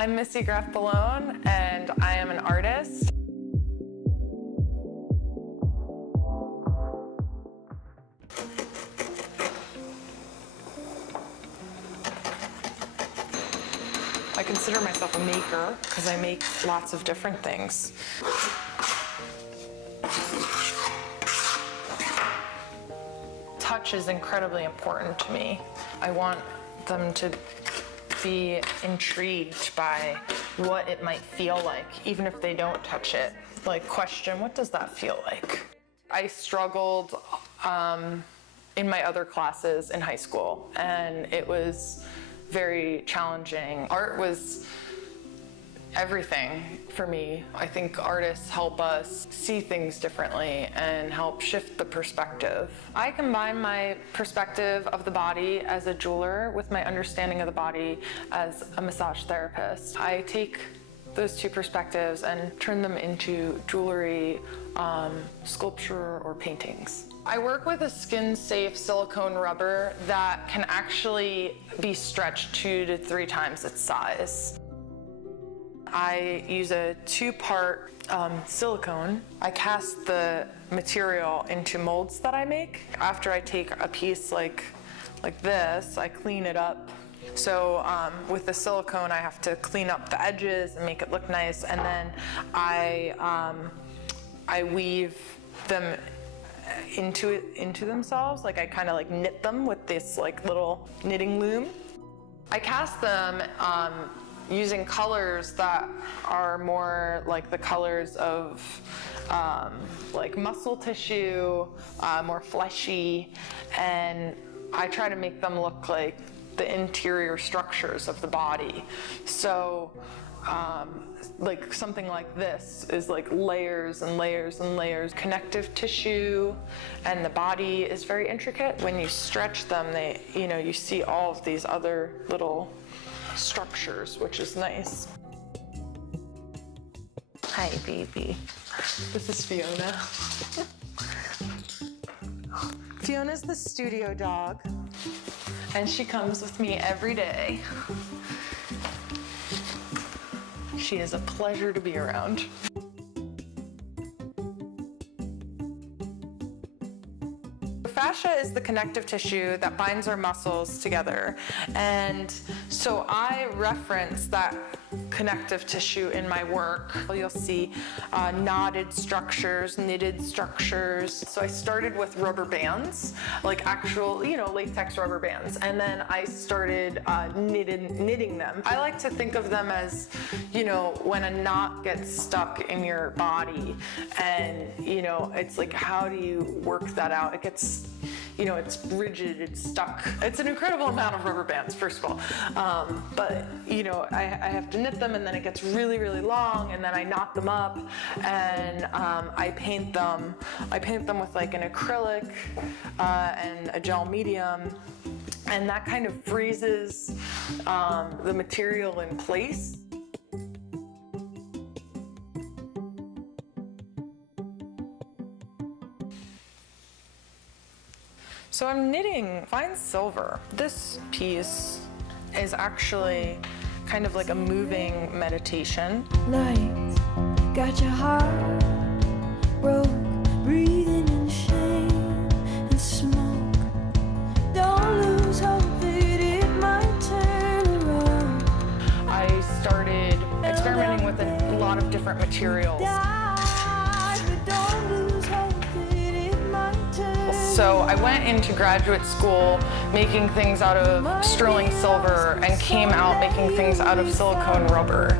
I'm Missy Graff Ballone, and I am an artist. I consider myself a maker because I make lots of different things. Touch is incredibly important to me. I want them to be intrigued by what it might feel like, even if they don't touch it. Like, question, what does that feel like? I struggled in my other classes in high school, and it was very challenging. Art was everything for me. I think artists help us see things differently and help shift the perspective. I combine my perspective of the body as a jeweler with my understanding of the body as a massage therapist. I take those two perspectives and turn them into jewelry, sculpture, or paintings. I work with a skin-safe silicone rubber that can actually be stretched 2 to 3 times its size. I use a 2-part silicone. I cast the material into molds that I make. After I take a piece like this, I clean it up. So with the silicone, I have to clean up the edges and make it look nice, and then I weave them into themselves. Like, I kind of like knit them with this like little knitting loom. I cast them using colors that are more like the colors of like muscle tissue, more fleshy, and I try to make them look like the interior structures of the body. So like something like this is like layers and layers and layers. Connective tissue and the body is very intricate. When you stretch them, you see all of these other little structures, which is nice. Hi, baby. This is Fiona. Fiona's the studio dog, and she comes with me every day. She is a pleasure to be around. Fascia is the connective tissue that binds our muscles together, and so I reference that connective tissue in my work. You'll see knotted structures, knitted structures. So I started with rubber bands, like actual, latex rubber bands, and then I started knitting them. I like to think of them as, when a knot gets stuck in your body, and it's like, how do you work that out? It gets, it's rigid, it's stuck. It's an incredible amount of rubber bands, first of all. But, I have to knit them, and then it gets really, really long, and then I knot them up, and I paint them. I paint them with like an acrylic and a gel medium, and that kind of freezes the material in place. So I'm knitting fine silver. This piece is actually kind of like a moving meditation. Lights got your heart broke, breathing in shame and smoke. Don't lose hope that it might turn around. I started experimenting with a lot of different materials. So I went into graduate school making things out of sterling silver and came out making things out of silicone rubber.